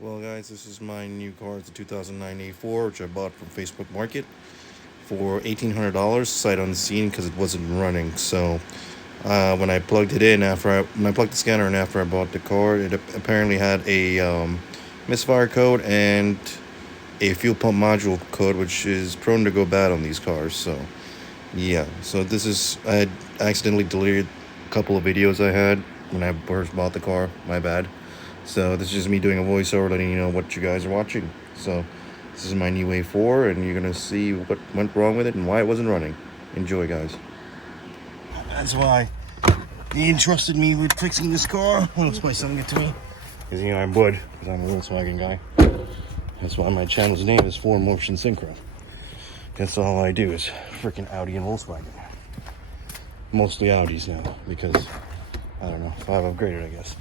Well, guys, this is my new car. It's a 2009 A4, which I bought from Facebook Market for $1,800, sight unseen, because it wasn't running. So when I plugged it in when I plugged the scanner in after I bought the car, it apparently had a misfire code and a fuel pump module code, which is prone to go bad on these cars. So yeah, I had accidentally deleted a couple of videos I had when I first bought the car. My bad. So this is just me doing a voiceover, letting you know what you guys are watching. So this is my new A4, and you're gonna see what went wrong with it and why it wasn't running. Enjoy, guys. That's why he entrusted me with fixing this car. Well, that's why selling it to me. Because I would, because I'm a Volkswagen guy. That's why my channel's name is 4Motion Synchro. That's all I do is freaking Audi and Volkswagen. Mostly Audis now, because I don't know, 5 upgraded, I guess.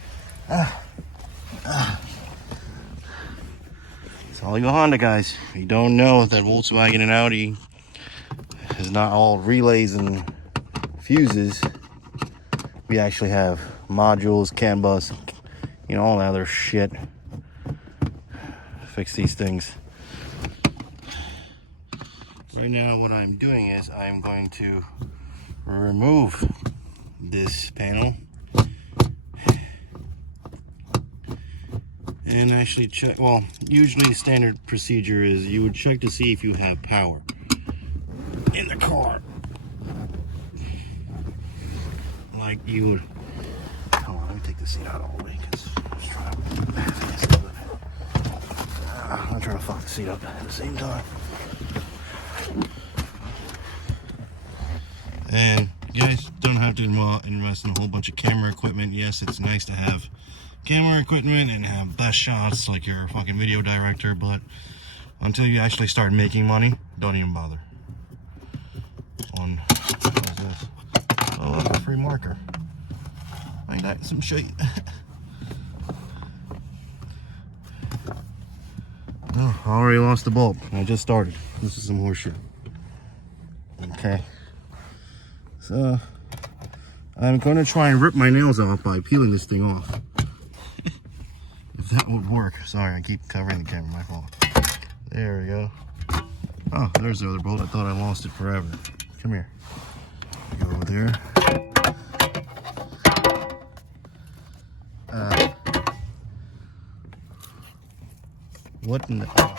It's all your Honda, guys. If you don't know that Volkswagen and Audi is not all relays and fuses, we actually have modules, CAN bus, all that other shit. Fix these things. Right now, what I'm doing is I'm going to remove this panel and actually check. Well, usually standard procedure is you would check to see if you have power in the car, like you would. Hold on, let me take the seat out all the way, because I'm trying to fuck the seat up at the same time. And you guys don't have to invest in a whole bunch of camera equipment. Yes, it's nice to have camera equipment and have best shots like you're a fucking video director, but until you actually start making money, don't even bother. What is this? Oh, look, a free marker. Ain't that some shit? Oh, I already lost the bulb. I just started. This is some horseshit. Okay. So, I'm going to try and rip my nails off by peeling this thing off. If that would work. Sorry, I keep covering the camera, my fault. There we go. Oh, there's the other bolt. I thought I lost it forever. Come here. Go over there. What in the... Oh.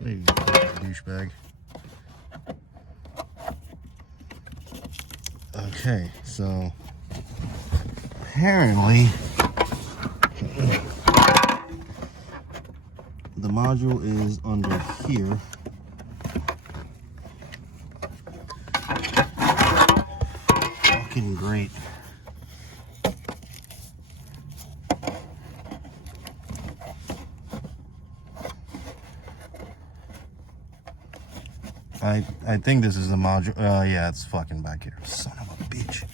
There you go, douchebag. Okay, so... Apparently... the module is under here. Fucking great. I think this is the module. Yeah, it's fucking back here. Son of a bitch.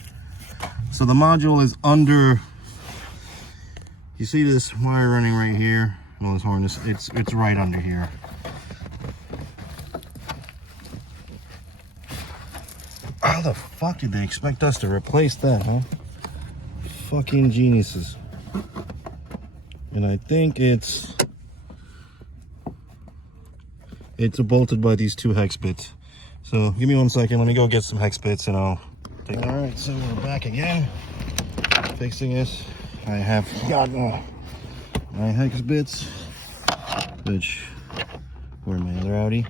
So the module is under. You see this wire running right here? Well, this harness. It's right under here. How the fuck did they expect us to replace that, huh? Fucking geniuses. And I think it's bolted by these 2 hex bits. So give me 1 second. Let me go get some hex bits and I'll take. All right, so we're back again, fixing this. I have gotten my hex bits, which were my other Audi.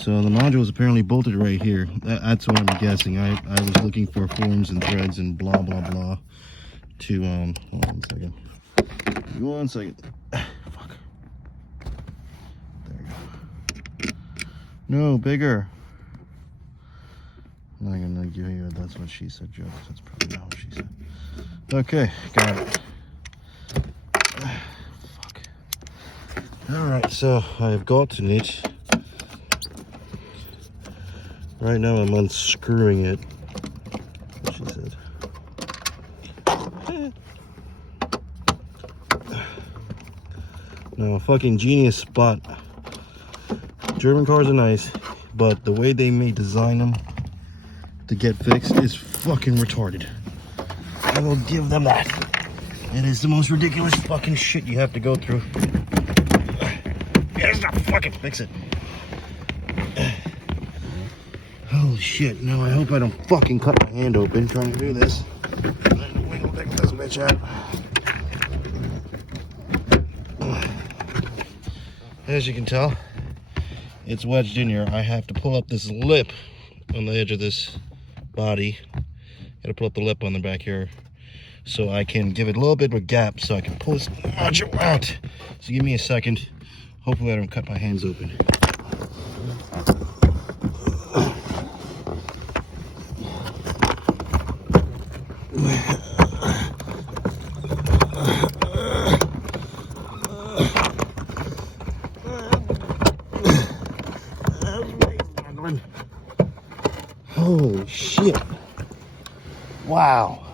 So the module is apparently bolted right here. That's what I'm guessing. I was looking for forms and threads and blah blah blah to hold on 1 second. Give me 1 second. Fuck. There we go. No, bigger. I'm not gonna give you a "that's what she said" joke. That's probably not what she said. Okay, got it. Fuck. Alright, so I've gotten it. Right now I'm unscrewing it. She said. Now, a fucking genius spot. German cars are nice, but the way they may design them to get fixed is fucking retarded. I will give them that. It is the most ridiculous fucking shit you have to go through. It's not fucking fix it. Holy shit, now I hope I don't fucking cut my hand open trying to do this. Wiggle this bitch out. As you can tell, it's wedged in here. I have to pull up this lip on the edge of this body. Gotta pull up the lip on the back here so I can give it a little bit of a gap so I can pull this module out. So give me a second. Hopefully I don't cut my hands open. Holy shit. Wow.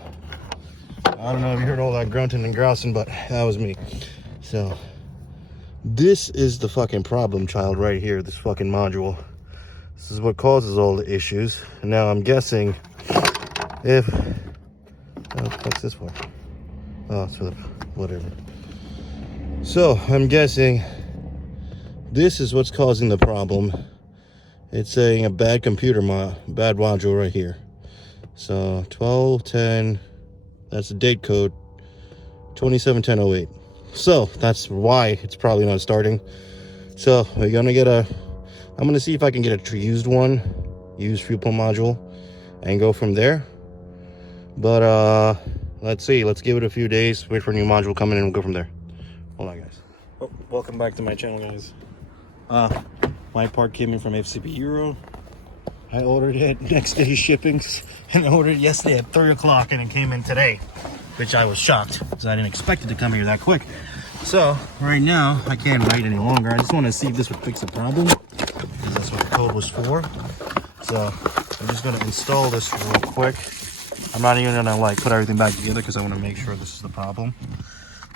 I don't know if you heard all that grunting and grousing, but that was me. So, this is the fucking problem child right here, this fucking module. This is what causes all the issues. And now I'm guessing if... what's this for? Oh, it's for the... whatever. So, I'm guessing this is what's causing the problem. It's saying a bad computer bad module right here. So 1210, that's the date code, 271008. So that's why it's probably not starting. So we're gonna get I'm gonna see if I can get a used fuel pump module, and go from there. But let's see. Let's give it a few days. Wait for a new module coming in, and we'll go from there. Hold on, guys. Oh, welcome back to my channel, guys. My part came in from FCB Euro. I ordered it next day shipping, and I ordered it yesterday at 3 o'clock, and it came in today, which I was shocked because I didn't expect it to come here that quick. So right now I can't wait any longer. I just want to see if this would fix the problem, because that's what the code was for. So I'm just going to install this real quick. I'm not even gonna like put everything back together because I want to make sure this is the problem.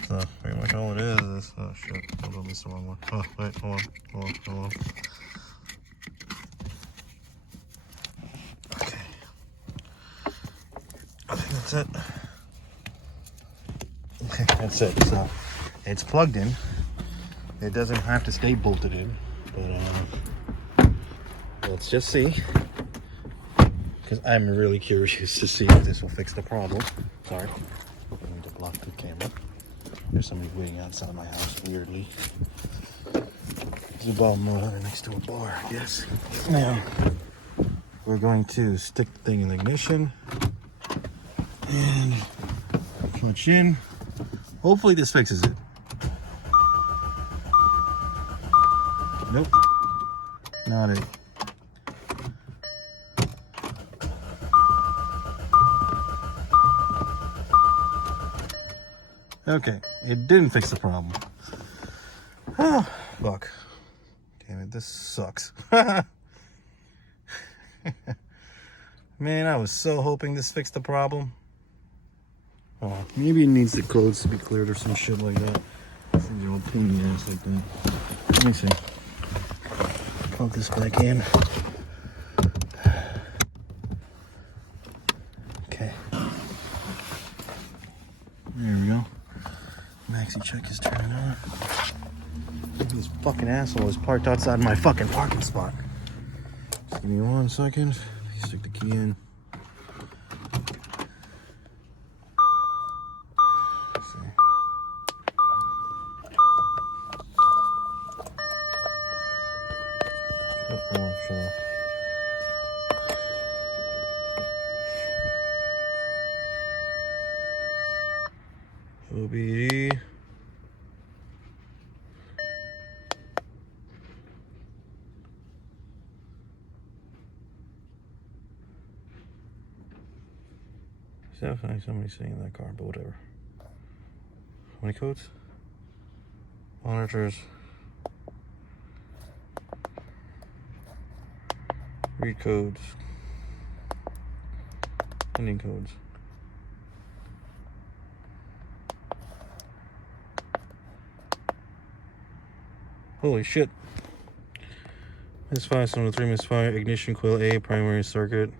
So pretty much all it is oh shit, hold on, this is the wrong one. Oh wait, hold on. Okay, I think that's it. Okay, that's it. So it's plugged in. It doesn't have to stay bolted in, but let's just see, because I'm really curious to see if this will fix the problem. Sorry, I need to block the camera. There's somebody waiting outside my house, weirdly. There's a bottle motor next to a bar, I guess. Now, we're going to stick the thing in the ignition and punch in. Hopefully this fixes it. Nope, not it. Okay, it didn't fix the problem. Oh, fuck. Damn it, this sucks. Man, I was so hoping this fixed the problem. Oh, maybe it needs the codes to be cleared or some shit like that. Things are all pain in the ass like that. Let me see. Plug this back in. Okay. There we go. Maxi check is turning on. This fucking asshole is parked outside my fucking parking spot. Just give me 1 second. Stick the key in. Let's see. Oh, shut off. OBD. Definitely somebody sitting in that car, but whatever. How many codes? Monitors. Read codes. Ending codes. Holy shit. Misfire, 703 misfire, ignition coil A, primary circuit.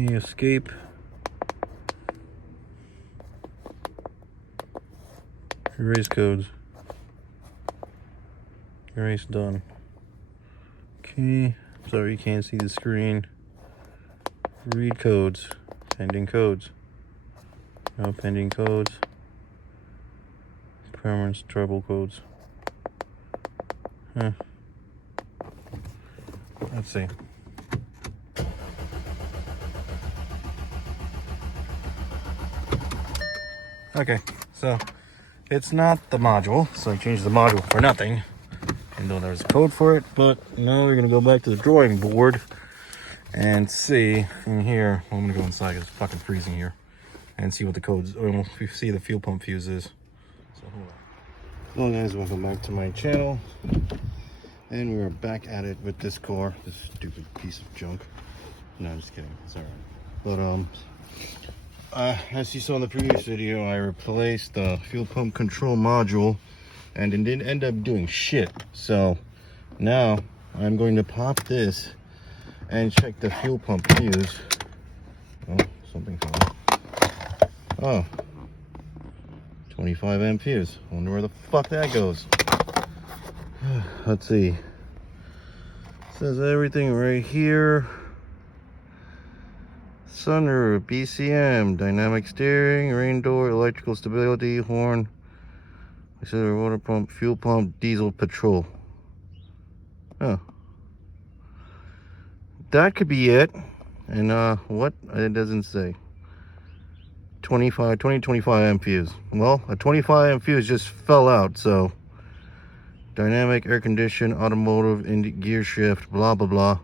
Okay, escape. Erase codes. Erase done. Okay, sorry you can't see the screen. Read codes. Pending codes. No pending codes. Permanence trouble codes. Huh. Let's see. Okay, so it's not the module, so I changed the module for nothing, even though there's a code for it. But now we're gonna go back to the drawing board and see in here. I'm gonna go inside because it's fucking freezing here, and see what the codes. Or if you see the fuel pump fuse is. So hold on. Hello guys, welcome back to my channel, and we're back at it with this car. This stupid piece of junk. No, I'm just kidding. It's alright. But as you saw in the previous video, I replaced the fuel pump control module, and it didn't end up doing shit. So now I'm going to pop this and check the fuel pump fuse. Oh, something fell out. Oh, 25 amp fuse. I wonder where the fuck that goes. Let's see. It says everything right here. Sunroof, BCM, dynamic steering, rain door, electrical stability, horn, auxiliary water pump, fuel pump, diesel patrol. Oh, that could be it. And what? It doesn't say. 25 amp fuse. Well, a 25 amp fuse just fell out. So dynamic air condition, automotive, gear shift, blah blah blah.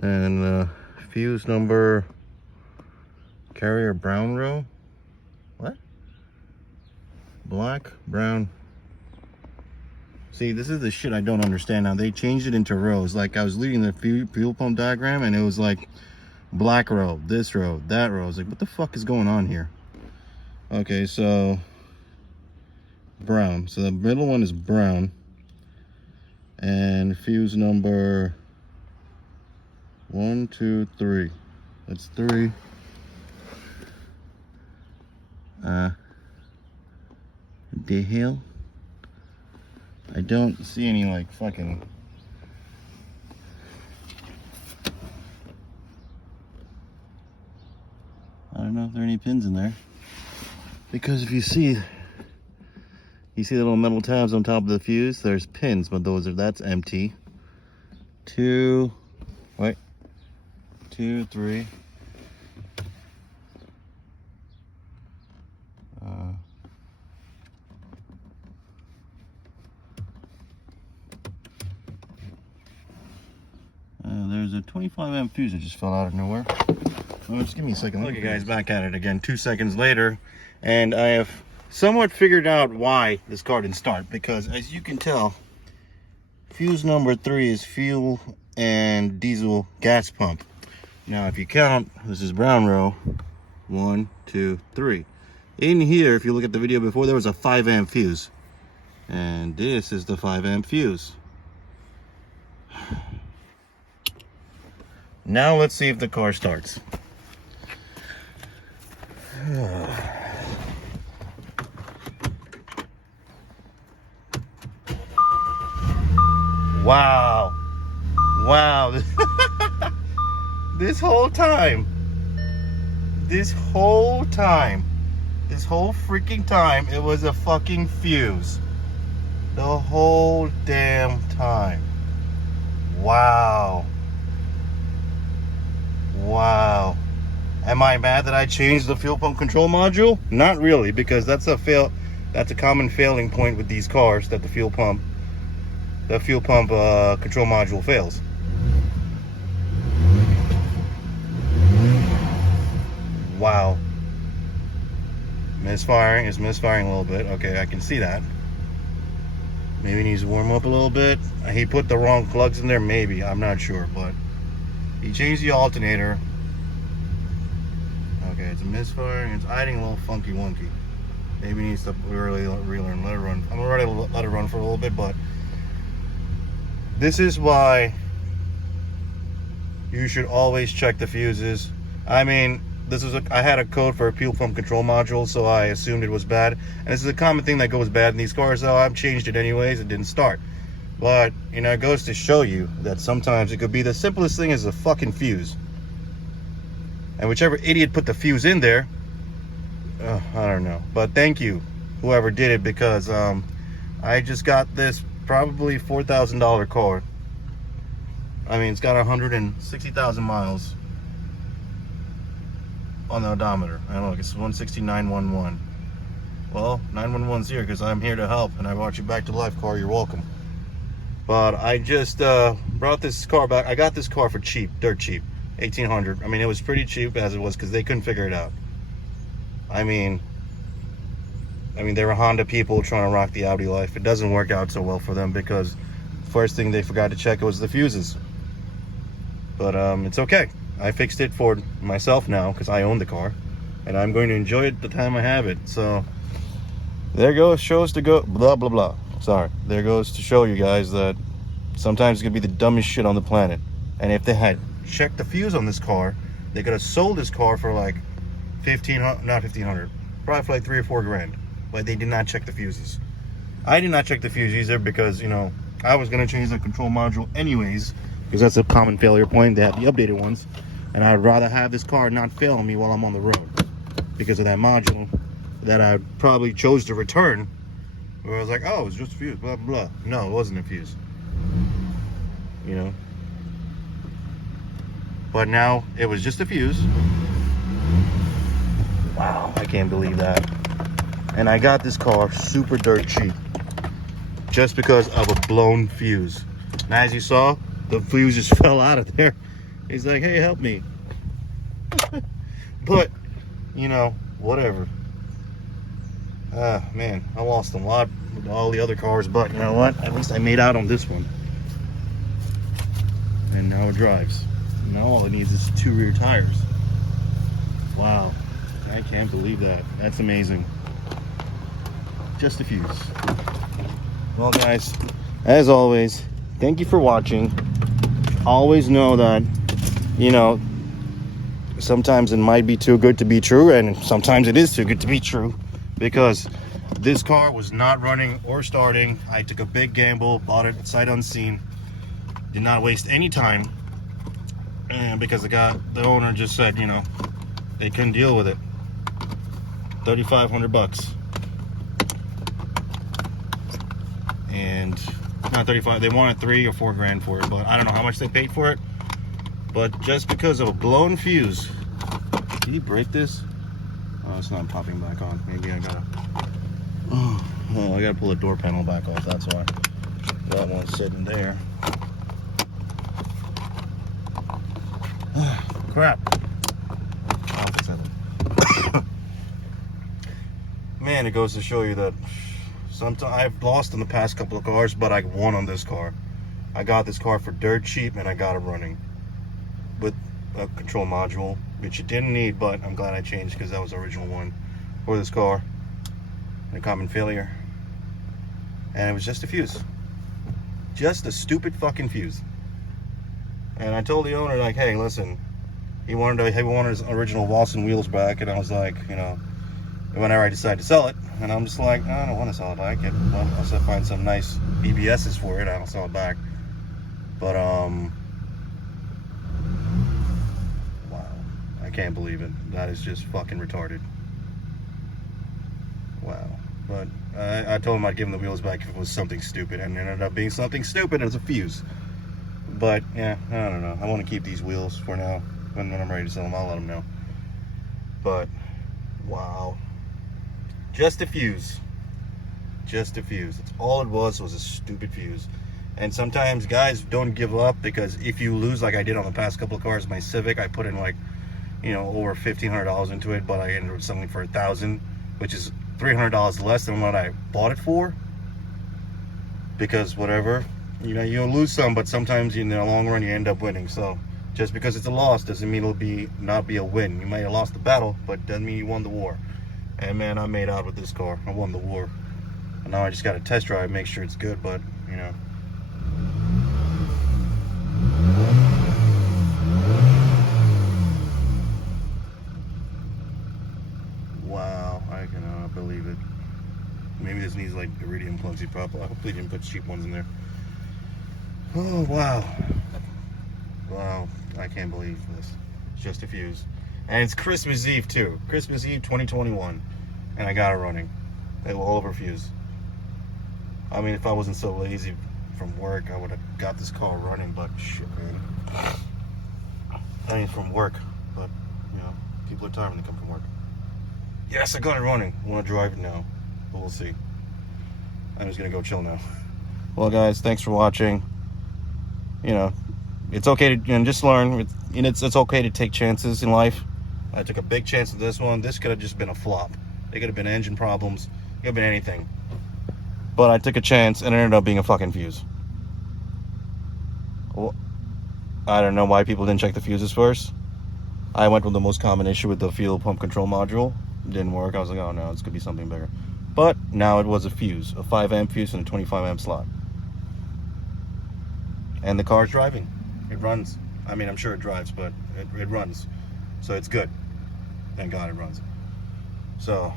And fuse number, carrier brown row. What? Black, brown. See, this is the shit I don't understand now. They changed it into rows. Like, I was reading the fuel pump diagram and it was like black row, this row, that row. I was like, what the fuck is going on here? Okay, so brown. So the middle one is brown. And fuse number 1, 2, 3. That's 3. The hell? I don't see any like fucking. I don't know if there are any pins in there. Because if you see the little metal tabs on top of the fuse, there's pins, but that's empty. 2, 3. There's a 25 amp fuse that just fell out of nowhere. Oh, just give me a second. Look, you guys, back at it again 2 seconds later, and I have somewhat figured out why this car didn't start. Because as you can tell, fuse number 3 is fuel and diesel gas pump. Now, if you count, this is brown row. 1, 2, 3. In here, if you look at the video before, there was a 5 amp fuse. And this is the 5 amp fuse. Now let's see if the car starts. Wow. Wow. This whole freaking time, it was a fucking fuse. The whole damn time. Wow. Wow. Am I mad that I changed the fuel pump control module? Not really, because that's a common failing point with these cars, that the fuel pump control module fails. Wow. Misfiring. It's misfiring a little bit. Okay, I can see that. Maybe it needs to warm up a little bit. He put the wrong plugs in there, maybe. I'm not sure, but he changed the alternator. Okay, it's a misfiring. It's hiding a little funky wonky. Maybe he needs to really relearn. Let it run. I'm already let it run for a little bit, but this is why you should always check the fuses I mean, I had a code for a fuel pump control module, so I assumed it was bad. And this is a common thing that goes bad in these cars, so I've changed it anyways. It didn't start. But, you know, it goes to show you that sometimes it could be the simplest thing as a fucking fuse. And whichever idiot put the fuse in there, I don't know. But thank you, whoever did it, because I just got this probably $4,000 car. I mean, it's got 160,000 miles on the odometer. I don't know, it's 16911. Well, 911's here because I'm here to help, and I brought you back to life, car. You're welcome. But I just brought this car back. I got this car for cheap, dirt cheap, $1,800. I mean, it was pretty cheap as it was because they couldn't figure it out. I mean, they were Honda people trying to rock the Audi life. It doesn't work out so well for them because first thing they forgot to check was the fuses. But it's okay. I fixed it for myself now because I own the car, and I'm going to enjoy it the time I have it. So there goes, shows to go, blah blah blah. Sorry, there goes to show you guys that sometimes it could be the dumbest shit on the planet. And if they had checked the fuse on this car, they could have sold this car for like $1,500, probably for like $3 or $4 grand. But they did not check the fuses. I did not check the fuse either because, you know, I was gonna change the control module anyways, because that's a common failure point. They have the updated ones, and I'd rather have this car not fail me while I'm on the road because of that module that I probably chose to return, where I was like, oh, it's just a fuse, blah blah blah. No, it wasn't a fuse, you know. But now it was just a fuse. Wow, I can't believe that. And I got this car super dirt cheap just because of a blown fuse. And as you saw, the fuse just fell out of there. He's like, hey, help me. But, you know, whatever. Man, I lost a lot with all the other cars, but you know what? At least I made out on this one. And now it drives. Now all it needs is 2 rear tires. Wow, I can't believe that. That's amazing. Just a fuse. Well, guys, as always, thank you for watching. Always know that, you know, sometimes it might be too good to be true, and sometimes it is too good to be true, because this car was not running or starting. I took a big gamble, bought it sight unseen, did not waste any time, and because the owner just said, you know, they couldn't deal with it. $3,500. And not 35, they wanted 3 or 4 grand for it, but I don't know how much they paid for it. But just because of a blown fuse. Can you break this? Oh, it's not popping back on. Maybe I gotta, oh, I gotta pull the door panel back off, that's why. That one's sitting there. Crap. Man, it goes to show you that sometimes I've lost in the past couple of cars, but I won on this car. I got this car for dirt cheap, and I got it running with a control module, which it didn't need, but I'm glad I changed because that was the original one for this car. A common failure. And it was just a fuse. Just a stupid fucking fuse. And I told the owner, like, hey, listen, he wanted his original Walson wheels back, and I was like, you know, whenever I decide to sell it, and I'm just like, I don't want to sell it back. Unless I find some nice BBSs for it, I'll sell it back. But wow, I can't believe it. That is just fucking retarded. Wow. But I told him I'd give him the wheels back if it was something stupid, and it ended up being something stupid as a fuse. But yeah, I don't know. I want to keep these wheels for now. When I'm ready to sell them, I'll let them know. But wow. Just a fuse. Just a fuse. That's all it was a stupid fuse. And sometimes guys don't give up, because if you lose, like I did on the past couple of cars, my Civic, I put in like, you know, over $1,500 into it, but I ended up selling for $1,000, which is $300 less than what I bought it for. Because whatever, you know, you'll lose some, but sometimes in the long run you end up winning. So just because it's a loss doesn't mean it'll not be a win. You might have lost the battle, but doesn't mean you won the war. And man, I made out with this car. I won the war. And now I just got to test drive, make sure it's good, but you know. cannot believe it. Maybe this needs like iridium plugs. He probably, hopefully didn't put cheap ones in there. Oh, wow. Wow, I can't believe this. It's just a fuse. And it's Christmas Eve too. Christmas Eve 2021. And I got it running. It will overfuse. I mean, if I wasn't so lazy from work, I would have got this car running, but shit, man. I mean, from work, but, you know, people are tired when they come from work. Yes, I got it running. I want to drive it now, but we'll see. I'm just going to go chill now. Well, guys, thanks for watching. You know, it's okay to, you know, just learn. It's okay to take chances in life. I took a big chance with this one. This could have just been a flop. It could have been engine problems. It could have been anything. But I took a chance and it ended up being a fucking fuse. Well, I don't know why people didn't check the fuses first. I went with the most common issue with the fuel pump control module. It didn't work. I was like, oh no, it's gonna be something bigger. But now it was a fuse, a 5 amp fuse and a 25 amp slot. And the car's driving. It runs. I mean, I'm sure it drives, but it runs. So it's good. Thank God it runs. So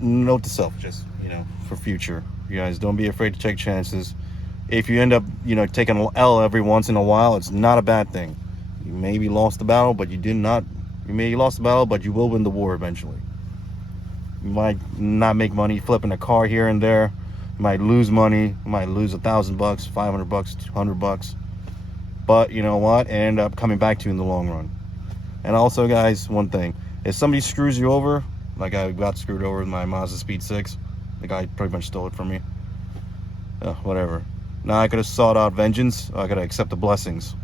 note to self, just, you know, for future, you guys, don't be afraid to take chances. If you end up, you know, taking an L every once in a while, it's not a bad thing. You maybe lost the battle, but you did not. You maybe lost the battle, but you will win the war eventually. You might not make money flipping a car here and there. You might lose money. You might lose $1,000, $500, $200. But you know what? It ended up coming back to you in the long run. And also, guys, one thing: if somebody screws you over, like I got screwed over with my Mazda Speed 6, the guy pretty much stole it from me. Whatever. Now I could have sought out vengeance. I could have accepted the blessings.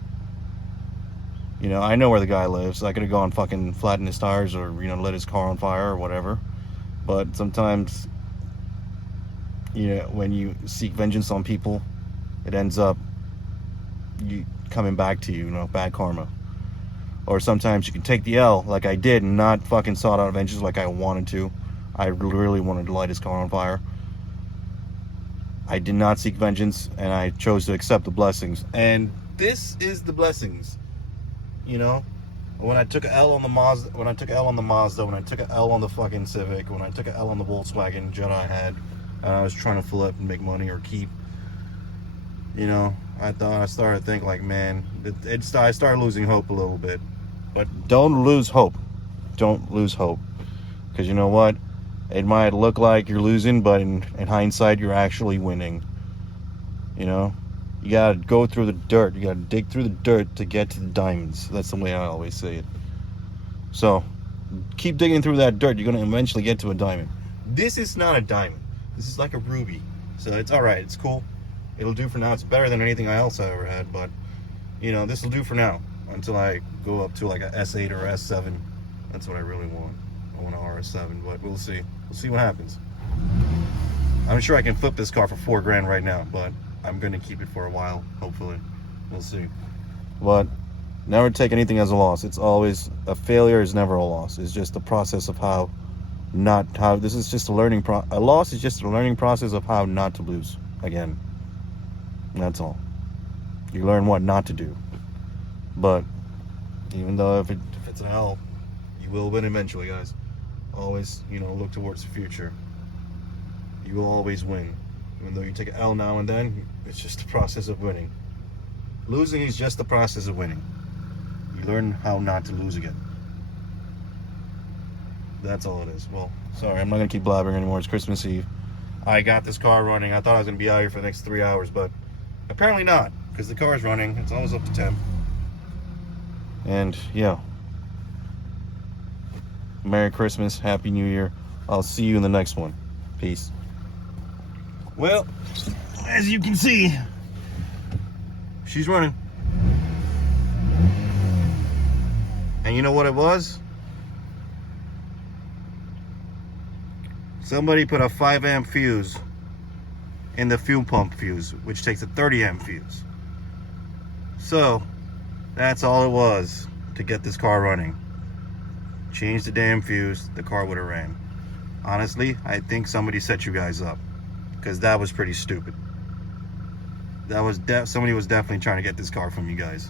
You know, I know where the guy lives. I could have gone fucking flatten his tires or, you know, lit his car on fire or whatever. But sometimes, you know, when you seek vengeance on people, it ends up coming back to you, you know, bad karma. Or sometimes you can take the L like I did and not fucking sought out vengeance like I wanted to. I really wanted to light his car on fire. I did not seek vengeance, and I chose to accept the blessings. And this is the blessings. You know, when I took an L on the Mazda, when I took an L on the fucking Civic, when I took an L on the Volkswagen Jetta I had, and I was trying to flip and make money or keep, you know, I started to think like, man, I started losing hope a little bit. But don't lose hope. Don't lose hope. Because you know what? It might look like you're losing, but in hindsight, you're actually winning. You know? You gotta go through the dirt. You gotta dig through the dirt to get to the diamonds. That's the way I always say it. So, keep digging through that dirt. You're gonna eventually get to a diamond. This is not a diamond. This is like a ruby. So it's alright. It's cool. It'll do for now. It's better than anything else I ever had. But, you know, this will do for now. Until I go up to like a S8 or S7. That's what I really want. I want an RS7, but we'll see. We'll see what happens. I'm sure I can flip this car for $4,000 right now, but I'm gonna keep it for a while, hopefully. We'll see. But never take anything as a loss. It's always, a failure is never a loss. It's just the process of this is just a loss is just a learning process of how not to lose again. That's all. You learn what not to do. But even though if it's an L, you will win eventually, guys. Always, you know, look towards the future. You will always win. Even though you take an L now and then, it's just the process of winning. Losing is just the process of winning. You learn how not to lose again. That's all it is. Well, sorry, I'm not going to keep blabbering anymore. It's Christmas Eve. I got this car running. I thought I was going to be out here for the next 3 hours, but apparently not. Because the car is running. It's almost up to 10. And yeah, Merry Christmas, Happy New Year. I'll see you in the next one. Peace. Well, as you can see, she's running. And you know what it was? Somebody put a 5 amp fuse in the fuel pump fuse, which takes a 30 amp fuse. So that's all it was to get this car running. Change the damn fuse, the car would have ran. Honestly, I think somebody set you guys up, because that was pretty stupid. Somebody was definitely trying to get this car from you guys.